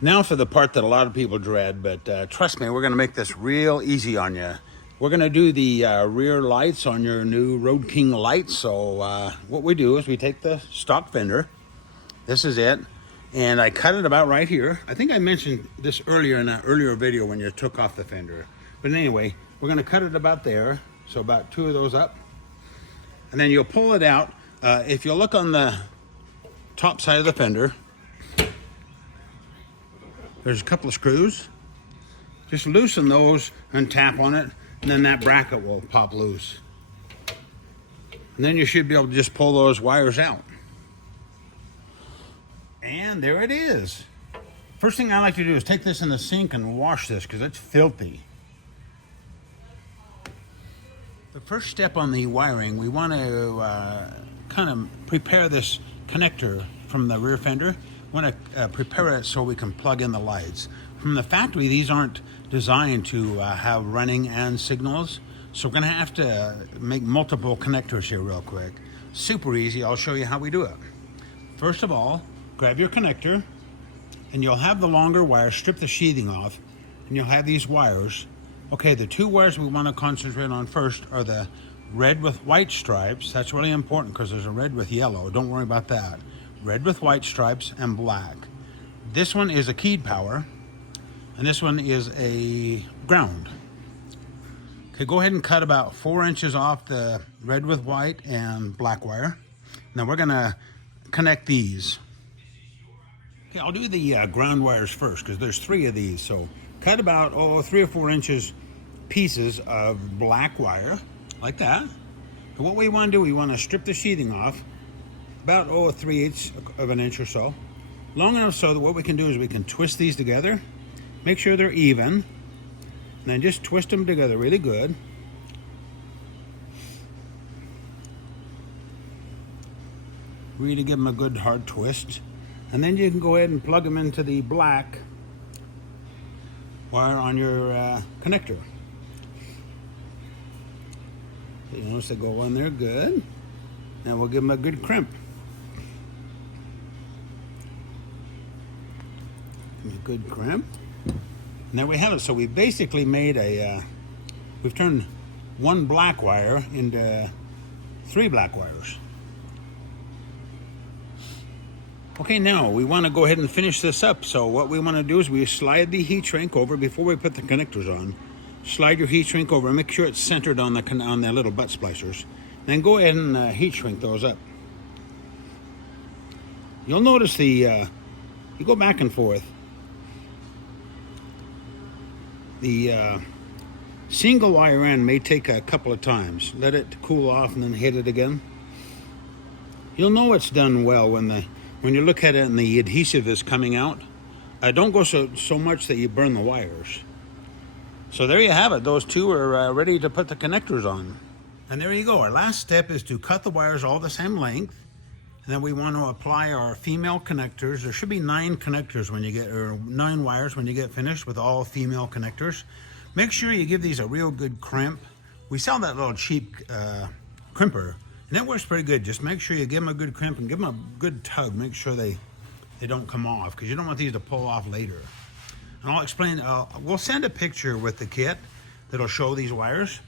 Now for the part that a lot of people dread, but trust me, we're going to make this real easy on you. We're going to do the rear lights on your new Road King lights. So what we do is we take the stock fender. This is it. And I cut it about right here. I think I mentioned this earlier in an earlier video when you took off the fender. But anyway, we're going to cut it about there. So about 2 of those up. And then you'll pull it out. If you look on the top side of the fender, there's a couple of screws. Just loosen those and tap on it, and then that bracket will pop loose. And then you should be able to just pull those wires out. And there it is. First thing I like to do is take this in the sink and wash this because it's filthy. The first step on the wiring, we want to kind of prepare this connector from the rear fender. We want to prepare it so we can plug in the lights. From the factory, these aren't designed to have running and signals, so we're going to have to make multiple connectors here real quick. Super easy. I'll show you how we do it. First of all, grab your connector, and you'll have the longer wire. Strip the sheathing off, and you'll have these wires. Okay, the 2 wires we want to concentrate on first are the red with white stripes. That's really important because there's a red with yellow. Don't worry about that. Red with white stripes and black. This one is a keyed power, and this one is a ground. Okay, go ahead and cut about 4 inches off the red with white and black wire. Now we're gonna connect these. Okay, I'll do the ground wires first because there's 3 of these. So cut about 3 or 4 inches pieces of black wire, like that. And what we want to do, we want to strip the sheathing off about 3/8 of an inch or so, long enough so that what we can do is we can twist these together, make sure they're even, and then just twist them together really good. Really give them a good hard twist, and then you can go ahead and plug them into the black wire on your connector. You notice they go on there good. Now we'll give them a good crimp. A good crimp. And there we have it. So we basically made we've turned 1 black wire into 3 black wires. Okay, now we want to go ahead and finish this up. So what we want to do is we slide the heat shrink over before we put the connectors on. Slide your heat shrink over and make sure it's centered on the little butt splicers. Then go ahead and heat shrink those up. You'll notice you go back and forth. The single wire end may take a couple of times. Let it cool off and then hit it again. You'll know it's done well when you look at it and the adhesive is coming out. Don't go so much that you burn the wires. So there you have it. Those 2 are ready to put the connectors on. And there you go. Our last step is to cut the wires all the same length. And then we want to apply our female connectors. There should be 9 connectors when you get, or 9 wires when you get finished with all female connectors. Make sure you give these a real good crimp. We sell that little cheap crimper, and it works pretty good. Just make sure you give them a good crimp and give them a good tug. Make sure they don't come off because you don't want these to pull off later. And I'll explain, we'll send a picture with the kit that'll show these wires.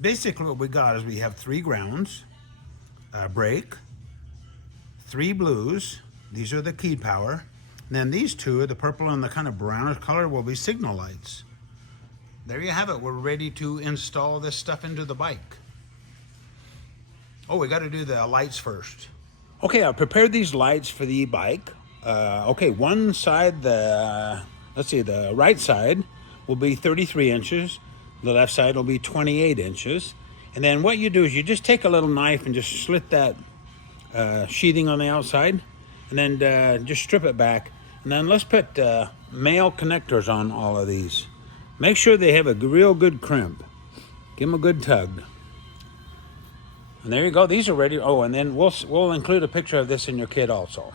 Basically what we got is we have 3 grounds, a brake, 3 blues. These are the keyed power. And then these 2, the purple and the kind of brownish color, will be signal lights. There you have it. We're ready to install this stuff into the bike. Oh, we got to do the lights first. Okay, I prepared these lights for the bike. Okay, one side, let's see, the right side will be 33 inches. The left side will be 28 inches. And then what you do is you just take a little knife and just slit that sheathing on the outside, and then just strip it back. And then let's put male connectors on all of these. Make sure they have a real good crimp. Give them a good tug. And there you go. These are ready. Oh, and then we'll include a picture of this in your kit also.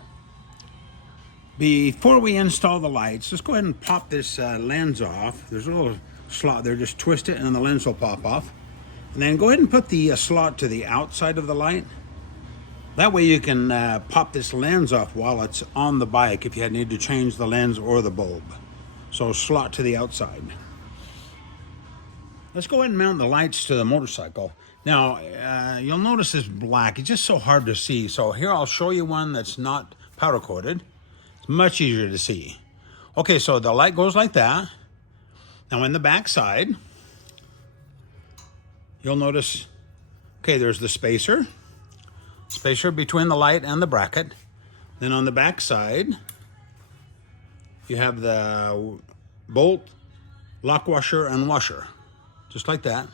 Before we install the lights, let's go ahead and pop this lens off. There's a little slot there. Just twist it, and the lens will pop off. And then go ahead and put the slot to the outside of the light. That way you can pop this lens off while it's on the bike if you need to change the lens or the bulb. So slot to the outside. Let's go ahead and mount the lights to the motorcycle. Now, you'll notice it's black. It's just so hard to see. So here I'll show you one that's not powder coated. It's much easier to see. Okay, so the light goes like that. Now in the back side, you'll notice, okay, there's the spacer between the light and the bracket. Then on the back side, you have the bolt, lock washer, and washer, just like that.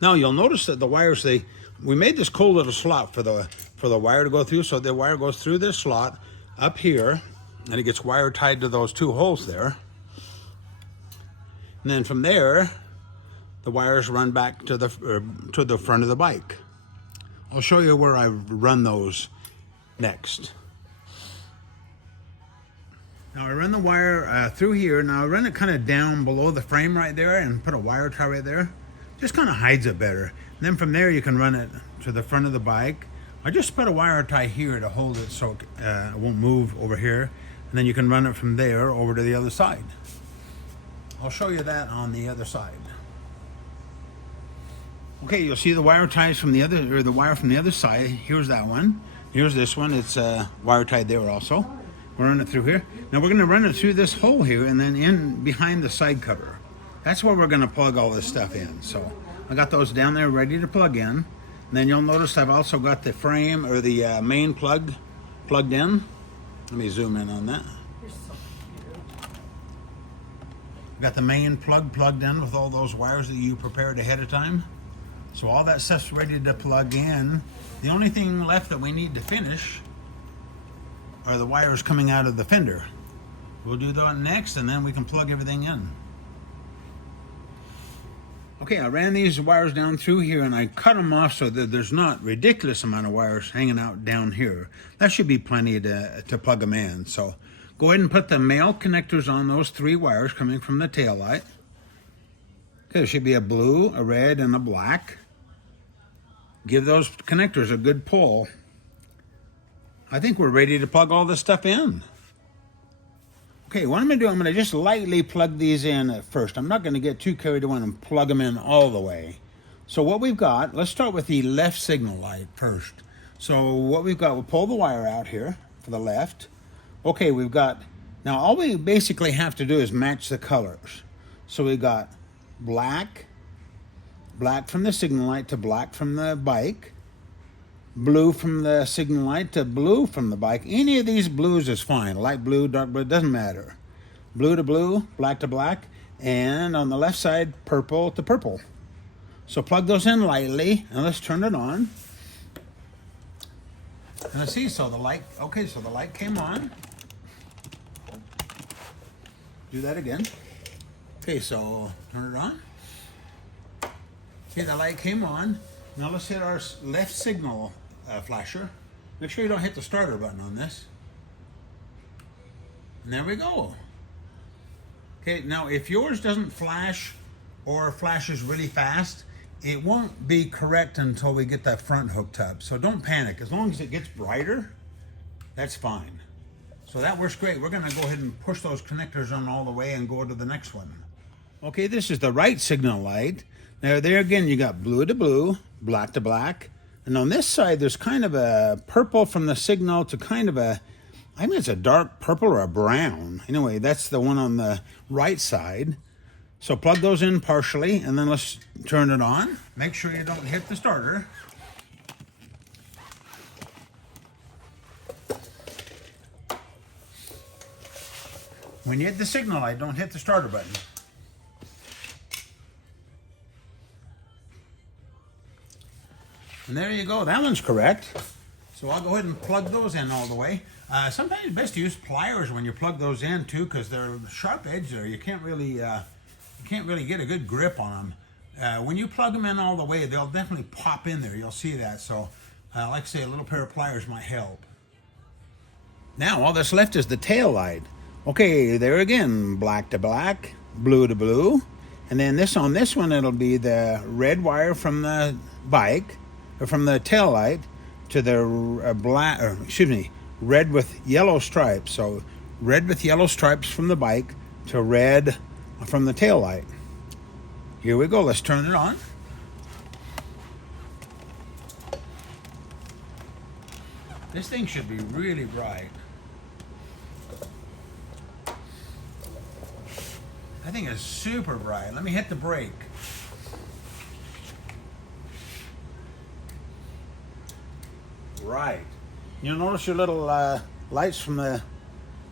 Now you'll notice that the wires, we made this cool little slot for the wire to go through. So the wire goes through this slot up here, and it gets wire tied to those two holes there. And then from there, the wires run back to the front of the bike. I'll show you where I run those next. Now I run the wire through here. Now I run it kind of down below the frame right there and put a wire tie right there. Just kind of hides it better. And then from there you can run it to the front of the bike. I just put a wire tie here to hold it so it won't move over here. And then you can run it from there over to the other side. I'll show you that on the other side. Okay, you'll see the wire ties from the wire from the other side. Here's that one. Here's this one. It's wire tied there also. We'll run it through here. Now we're going to run it through this hole here and then in behind the side cover. That's where we're going to plug all this stuff in. So I got those down there ready to plug in. And then you'll notice I've also got the frame or the main plug plugged in. Let me zoom in on that. Got the main plug plugged in with all those wires that you prepared ahead of time. So all that stuff's ready to plug in. The only thing left that we need to finish are the wires coming out of the fender. We'll do that next and then we can plug everything in. Okay, I ran these wires down through here and I cut them off so that there's not ridiculous amount of wires hanging out down here. That should be plenty to plug them in. So go ahead and put the male connectors on those 3 wires coming from the tail light. Okay, there should be a blue, a red, and a black. Give those connectors a good pull. I think we're ready to plug all this stuff in. Okay, what I'm going to do, I'm going to just lightly plug these in at first. I'm not going to get too carried away and plug them in all the way. So what we've got, let's start with the left signal light first. So what we've got, we'll pull the wire out here for the left. Okay, we've got, now all we basically have to do is match the colors. So we've got black from the signal light to black from the bike, blue from the signal light to blue from the bike. Any of these blues is fine. Light blue, dark blue, it doesn't matter. Blue to blue, black to black, and on the left side, purple to purple. So plug those in lightly, and let's turn it on. And let's see, so the light, okay, so the light came on. Do that again. Okay, so turn it on. Okay, the light came on. Now let's hit our left signal flasher. Make sure you don't hit the starter button on this. And there we go. Okay, now if yours doesn't flash or flashes really fast, it won't be correct until we get that front hooked up. So don't panic. As long as it gets brighter, that's fine. So that works great. We're going to go ahead and push those connectors on all the way and go to the next one. Okay, this is the right signal light. Now there again, you got blue to blue, black to black. And on this side, there's kind of a purple from the signal to kind of a, I think it's a dark purple or a brown. Anyway, that's the one on the right side. So plug those in partially, and then let's turn it on. Make sure you don't hit the starter. When you hit the signal light, don't hit the starter button. And there you go, that one's correct. So I'll go ahead and plug those in all the way. Sometimes it's best to use pliers when you plug those in too, because they're sharp edge there. You can't really get a good grip on them. When you plug them in all the way, they'll definitely pop in there. You'll see that. So like I say, a little pair of pliers might help. Now all that's left is the tail light. Okay, there again, black to black, blue to blue. And then on this one, it'll be the red wire from the bike, or from the tail light, to the black, or excuse me, red with yellow stripes. So red with yellow stripes from the bike to red from the tail light. Here we go. Let's turn it on. This thing should be really bright. I think it's super bright. Let me hit the brake. Right. You'll notice your little lights from the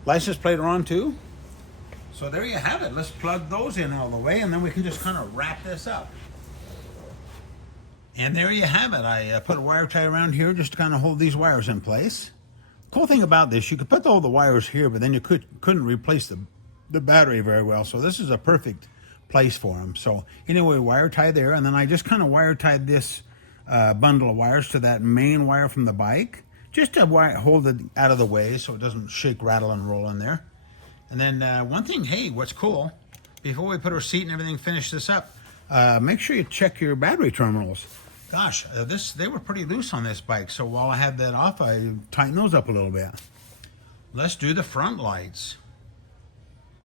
license plate are on too. So there you have it. Let's plug those in all the way, and then we can just kind of wrap this up. And there you have it. I put a wire tie around here just to kind of hold these wires in place. Cool thing about this, you could put all the wires here, but then you couldn't replace the battery very well. So this is a perfect place for them. So anyway, wire tie there, and then I just kind of wire tied this bundle of wires to that main wire from the bike, just to hold it out of the way so it doesn't shake, rattle, and roll in there. And then one thing, hey, what's cool, before we put our seat and everything, finish this up, make sure you check your battery terminals. Gosh, they were pretty loose on this bike, so while I had that off, I tightened those up a little bit. Let's do the front lights.